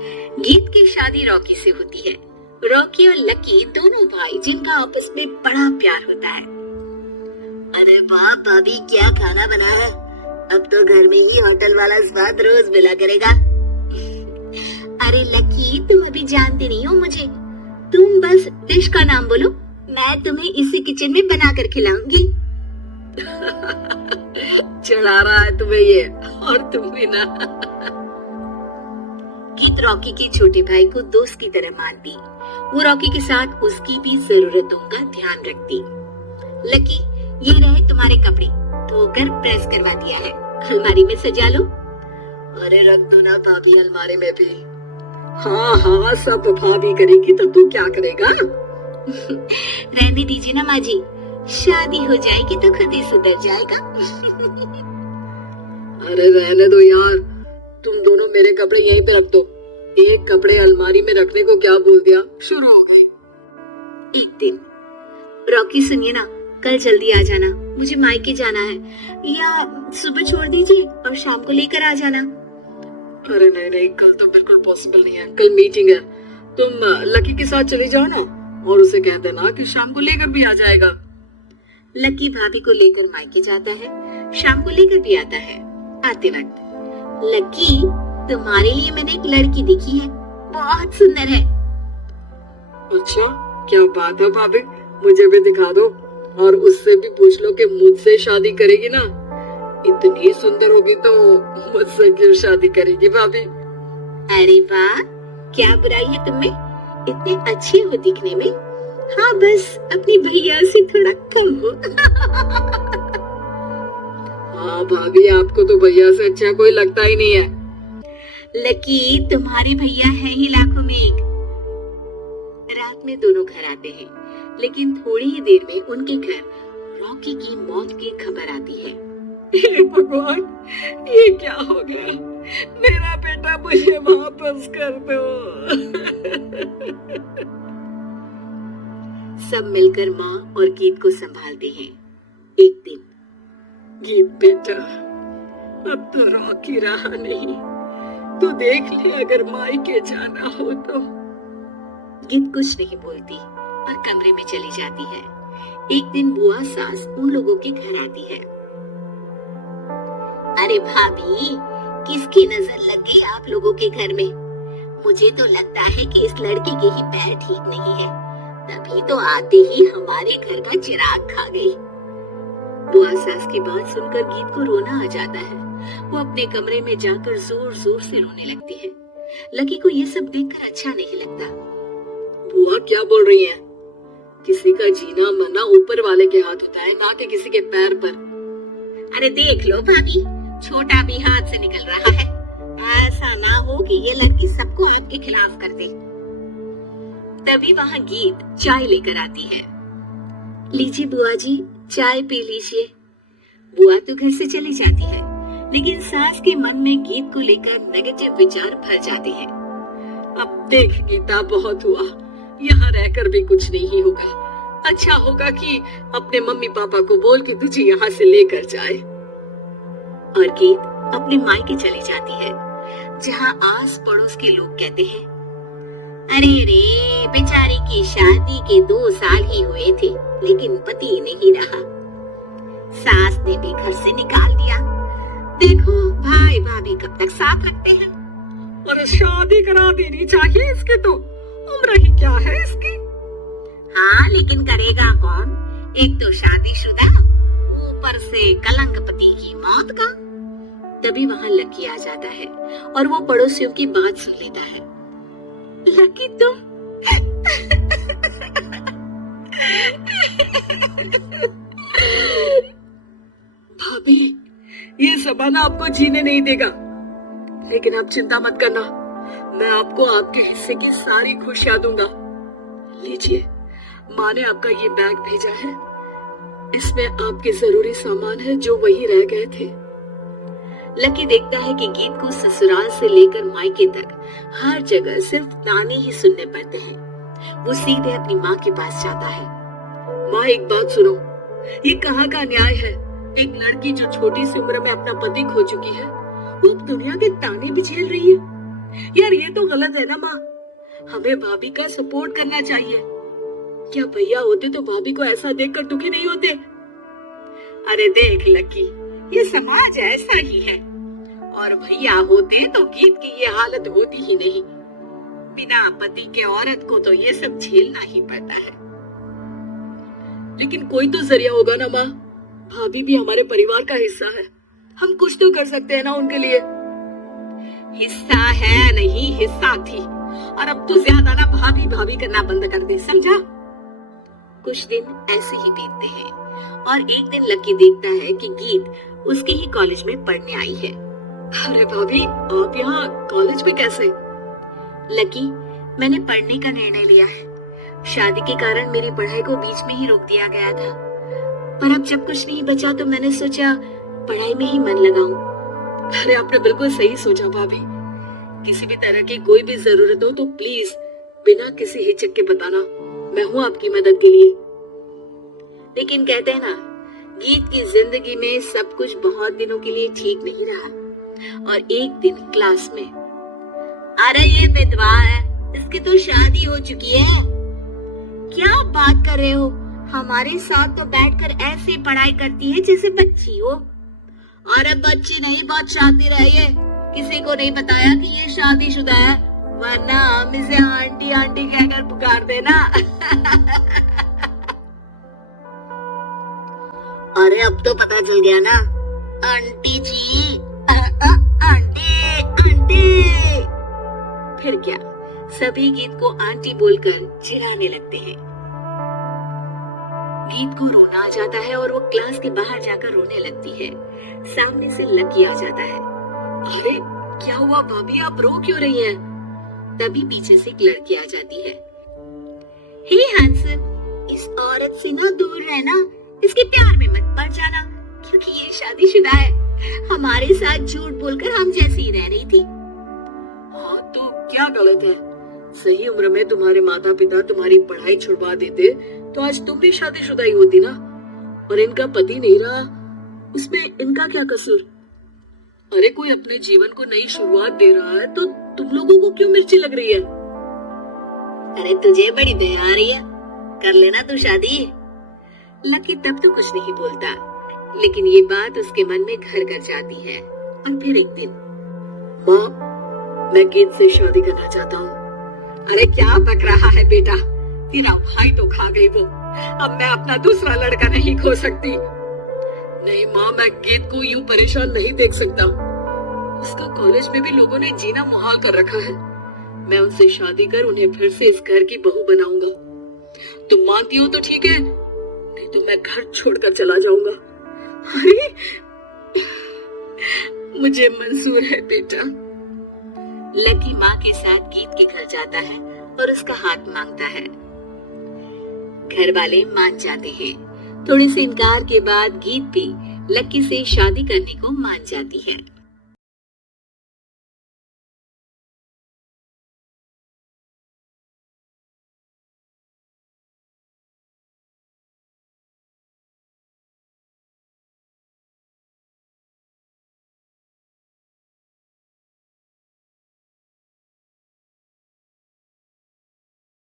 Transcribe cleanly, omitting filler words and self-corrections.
गीत की शादी रॉकी से होती है। रॉकी और लकी दोनों भाई जिनका आपस में बड़ा प्यार होता है। अरे वाह भाभी, क्या खाना बना है। अब तो घर में ही होटल वाला स्वाद रोज मिला करेगा। अरे लकी, तुम अभी जानते नहीं हो मुझे। तुम बस डिश का नाम बोलो, मैं तुम्हें इसी किचन में बना कर खिलाऊंगी। चढ़ा रहा है तुम्हें ये, और तुम भी ना। गीत रॉकी के छोटे भाई को दोस्त की तरह मानती। वो रॉकी के साथ उसकी भी जरूरतों का ध्यान रखती। लकी, ये रहे तुम्हारे कपड़े, धोकर प्रेस करवा दिया है, अलमारी में सजा लो। अरे रख दो ना भाभी अलमारी में भी। हाँ हाँ, सब भाभी करेगी तो तू क्या करेगा। रहने दीजिए ना माँ जी, शादी हो जाएगी तो खुद ही सुधर जाएगा। अरे रहने दो यार, तुम दोनों मेरे कपड़े यहीं पे रख दो। एक कपड़े अलमारी में रखने को क्या बोल दिया, शुरू हो गई। एक दिन, रॉकी सुनिए ना, कल जल्दी आ जाना, मुझे मायके जाना है, या सुबह छोड़ दीजिए और शाम को लेकर आ जाना। अरे नहीं नहीं, कल तो बिल्कुल पॉसिबल नहीं है, कल मीटिंग है। तुम लकी के साथ चली जाओ ना, और उसे कह देना कि शाम को लेकर भी आ जाएगा। लकी भाभी को लेकर मायके जाता है, शाम को लेकर भी आता है। आते वक्त, लकी, तुम्हारे लिए मैंने एक लड़की देखी है, बहुत सुंदर है। अच्छा, क्या बात है भाभी, मुझे भी दिखा दो, और उससे भी पूछ लो कि मुझसे शादी करेगी ना। इतनी सुंदर होगी तो मुझसे क्यों शादी करेगी भाभी। अरे वाह, क्या बुराई है तुम में, इतने अच्छे हो दिखने में। हाँ, बस अपनी भैया से थोड़ा कम हो। हाँ भाभी, आपको तो भैया से अच्छा कोई लगता ही नहीं है। लकी, तुम्हारे भैया है ही लाखों में एक। रात में दोनों घर आते हैं, लेकिन थोड़ी ही देर में उनके घर रॉकी की मौत की खबर आती है। हे भगवान, ये क्या हो गया, मेरा बेटा मुझे वापस कर दो। सब मिलकर माँ और गीत को संभालते हैं। एक दिन, गीत बेटा, अब तो रॉकी रहा नहीं, तो देख ले अगर मायके जाना हो तो। गीत कुछ नहीं बोलती और कमरे में चली जाती है। एक दिन बुआ सास उन लोगों के घर आती है। अरे भाभी, किसकी नजर लग गई आप लोगों के घर में? मुझे तो लगता है कि इस लड़की के ही पैर ठीक नहीं है, तभी तो आते ही हमारे घर का चिराग खा गई। बुआ सास की बात सुनकर गीत को रोना आ जाता है। वो अपने कमरे में जाकर जोर जोर से रोने लगती है। लकी को ये सब देखकर अच्छा नहीं लगता। बुआ क्या बोल रही है? किसी का जीना मरना ऊपर वाले के हाथ होता है, ना कि किसी के पैर पर। अरे देख लो भाभी, छोटा भी हाथ से निकल रहा है। ऐसा ना हो कि ये लड़की सबको आपके खिलाफ कर दे। तभी वहाँ गीत चाय लेकर आती है। लीजिए बुआ जी, चाय पी लीजिए। बुआ तो घर से चली जाती है, लेकिन सास के मन में गीत को लेकर नेगेटिव विचार भर जाते हैं। अब देख गीता, बहुत हुआ, यहाँ रहकर भी कुछ नहीं होगा। अच्छा होगा कि अपने मम्मी पापा को बोल के तुझे यहाँ से लेकर जाए। और गीत अपने मायके चली जाती है, जहाँ आस पड़ोस के लोग कहते हैं, अरे रे, बेचारी की शादी के 2 साल ही हुए थे, लेकिन पति नहीं रहा, सास ने भी घर से निकाल दिया। देखो भाई भाभी कब तक साथ रखते हैं। और शादी करा देनी चाहिए इसके, तो उम्र ही क्या है इसकी। हाँ, लेकिन करेगा कौन? एक तो शादीशुदा, ऊपर से कलंक पति की मौत का। तभी वहाँ लकी आ जाता है और वो पड़ोसियों की बात सुन लेता है। लकी, तुम भाभी, ये ज़माना आपको जीने नहीं देगा, लेकिन आप चिंता मत करना, मैं आपको आपके हिस्से की सारी खुशियां दूंगा। लीजिए, माँ ने आपका ये बैग भेजा है, इसमें आपके जरूरी सामान है जो वहीं रह गए थे। लकी देखता है कि गीत को ससुराल से लेकर मायके तक हर जगह सिर्फ ताने ही सुनने पड़ते हैं। वो सीधे अपनी माँ के पास जाता है। माँ, एक बात सुनो, ये कहाँ का न्याय है? एक लड़की जो छोटी सी उम्र में अपना पति खो चुकी है, वो दुनिया के ताने भी झेल रही है। यार ये तो गलत है ना माँ, हमें भाभी का सपोर्ट करना चाहिए। क्या भैया होते तो भाभी को ऐसा देखकर दुखी नहीं होते? अरे देख लकी, ये समाज ऐसा ही है, और भैया होते तो गीत की ये हालत होती ही नहीं। बिना पति के औरत को तो ये सब झेलना ही पड़ता है। लेकिन कोई तो जरिया होगा ना माँ, भाभी भी हमारे परिवार का हिस्सा है, हम कुछ तो कर सकते हैं ना उनके लिए। हिस्सा है नहीं, हिस्सा थी, और अब तो ज्यादा ना भाभी भाभी करना बंद कर दे, समझा? कुछ दिन ऐसे ही बीतते हैं और एक दिन लकी देखता है कि गीत उसके ही कॉलेज में पढ़ने आई है। अरे भाभी, आप यहाँ कॉलेज में कैसे? लकी, मैंने पढ़ने का निर्णय लिया है। शादी के कारण मेरी पढ़ाई को बीच में ही रोक दिया गया था, पर अब जब कुछ नहीं बचा तो मैंने सोचा पढ़ाई में ही मन लगाऊं। अरे आपने बिल्कुल सही सोचा भाभी, किसी भी तरह की कोई भी जरूरत हो तो प्लीज बिना किसी हिचक के बताना, मैं हूँ आपकी मदद के लिए। लेकिन कहते हैं ना, गीत की जिंदगी में सब कुछ बहुत दिनों के लिए ठीक नहीं रहा, और एक दिन क्लास में, अरे ये विधवा है, इसकी तो शादी हो चुकी है। क्या बात कर रहे हो? हमारे साथ तो बैठकर ऐसे पढ़ाई करती है जैसे बच्ची हो। अरे बच्ची नहीं, बहुत शातिर है ये, किसी को नहीं बताया कि ये शादीशुदा है, वरना हम इसे आंटी आंटी कहकर पुकार देना। अरे अब तो पता चल गया ना, आंटी जी, आंटी आंटी। फिर क्या, सभी गीत को आंटी बोलकर चिढ़ाने लगते हैं। गीत को रोना आ जाता है और वो क्लास के बाहर जाकर रोने लगती है। सामने से लकी आ जाता है। अरे क्या हुआ भाभी, आप रो क्यों रही हैं? तभी पीछे से एक लड़की आ जाती है। हे हैंडसम, इस औरत से ना दूर रहना, इसके प्यार में मत पड़ जाना, क्योंकि ये शादीशुदा है। हमारे साथ झूठ बोलकर हम जैसी ही रह रही थी। हाँ तो क्या गलत है? सही उम्र में तुम्हारे माता पिता तुम्हारी पढ़ाई छुड़वा देते तो आज तुम भी शादीशुदा ही होती ना, और इनका पति नहीं रहा, उसमें इनका क्या कसूर? अरे कोई अपने जीवन को नई शुरुआत दे रहा है तो तुम लोगों को क्यों मिर्ची लग रही है? अरे तुझे बड़ी दया आ रही है, कर लेना तू शादी। लकी तब तो कुछ नहीं बोलता, लेकिन ये बात उसके मन में घर कर जाती है। और फिर एक दिन, माँ, मैं गीत से शादी करना चाहता हूँ। अरे क्या बक रहा है बेटा, तेरा भाई तो खा गई वो, अब मैं अपना दूसरा लड़का नहीं खो सकती। नहीं माँ, मैं गीत को यूं परेशान नहीं देख सकता, उसका कॉलेज में भी लोगों ने जीना मुहाल कर रखा है। मैं उनसे शादी कर उन्हें फिर से इस घर की बहू बनाऊंगा। तुम मानती हो तो ठीक है, नहीं तो मैं घर छोड़कर चला जाऊंगा। अरे मुझे मंजूर है बेटा। लकी माँ के साथ गीत के घर जाता है और उसका हाथ मांगता है। घर वाले मान जाते हैं। थोड़े से इनकार के बाद गीत भी लकी से शादी करने को मान जाती है।